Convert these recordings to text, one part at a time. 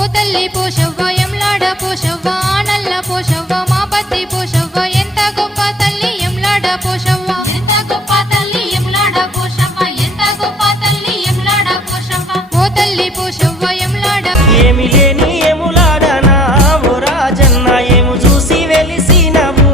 ఓ తల్లి పోషవ్వ ఎంలాడ పోషవ్వ ఆనల్ల పోషవ్వ మా పత్తి పోషవ్వ ఎంత గొప్ప తల్లి ఎంలాడ పోషవ్వ ఎంత గొప్ప తల్లి ఎంలాడ పోషవ్వ ఎంత గొప్ప తల్లి ఎంలాడ పోషవ్వ ఓ తల్లి పోషవ్వ ఎంలాడ ఏమి లేని ఎములాడనా ఓ రాజన్న ఏము చూసి వెలిసినవు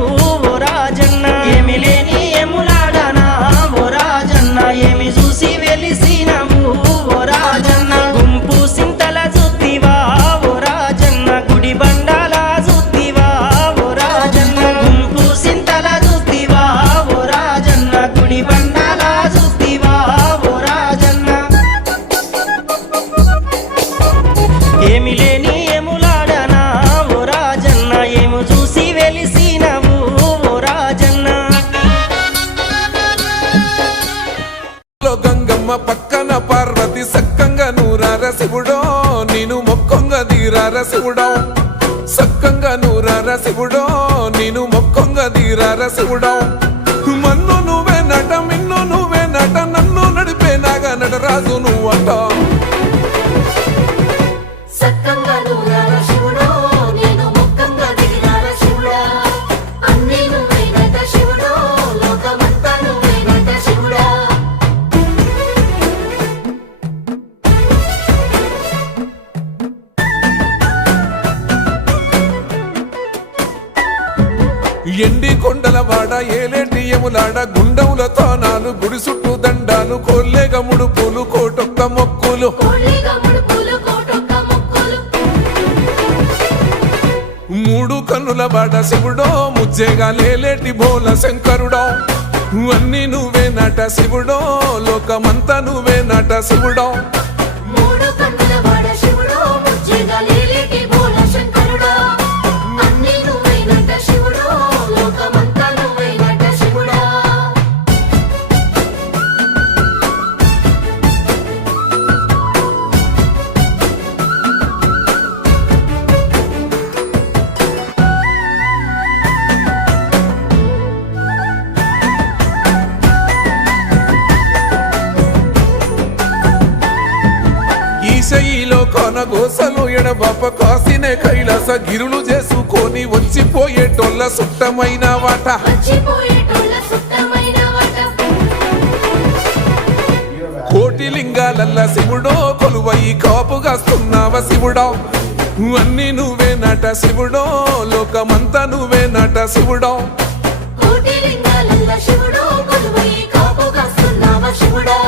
ఓ రాజన్న ఏమి లేని ఎములాడనా ఓ రాజన్న ఏమి చూసి వెలిసినవు ఓ రాజన్న గుంపు సింతల జుత్తివా ఓ రాజన్న గుడి బండాల జుత్తివా ఓ రాజన్న గుంపు సింతల జుత్తివా ఓ రాజన్న గుడి బండాల జుత్తివా ఓ రాజన్న ఏమి లేని ఎములాడనా ఓ రాజన్న ఏము చూసి వెలిసినవు ఓ రాజన్న గంగమ్మ పక్కన పార్వతి సక్కంగా నూరార శివుడో నేను మొక్కంగా దీరార శివుడో సక్కంగా నూరార శివుడో నేను మొక్కంగా దీరార శివుడో మన్ను నువ్వే నట మిన్ను నువ్వే నట నన్ను నడిపే నాగా నటరాజు నువ్వంట సక్కంగా నూరార శివుడో నేను మొక్కంగా దిగినార శివుడా అన్నీ నువ్వేనట శివుడో లోకమంతా నువ్వేనట శివుడా ఎండి కొండల వాడ ఏలేటి ఎములాడ గుండముల తానాలు గుడి చుట్టూ దండాలు కోల్లేగ ముడుపులు కోటొక్క మొక్కులు కోళ్ళిగా ముడుపులు కోటొక్క మొక్కులు మూడు కన్నుల బాడ శివుడో ముజ్జేగా లేలేటి బోల శంకరుడో అన్నీ నువ్వే నట శివుడో లోకమంతా నువ్వే నట శివుడో మూడు కన్నుల వాడ శివుడో ముజ్జేగా లేలేటి బోల శంకరుడా అన్నీ నువ్వేనట శివుడో లోకమంతా నువ్వేనట శివుడా ఈశయిలో కొనగోసలు ఎడబాప కాసినే కైలాస గిరులు చేసుకొని వచ్చిపోయేటోళ్ళ సుట్టమైన వాట వచ్చిపోయేటోళ్ళ సుత్తమైన వాట కోటి లింగాలల్ల శివుడో కొలువయి కాపుగాస్తున్నావ శివుడో అన్నీ నువ్వే నట శివుడో లోకమంతా నువ్వే నట శివుడో కోటి లింగాలల్ల శివుడో కొలువై కాపుగాస్తున్నావ శివుడా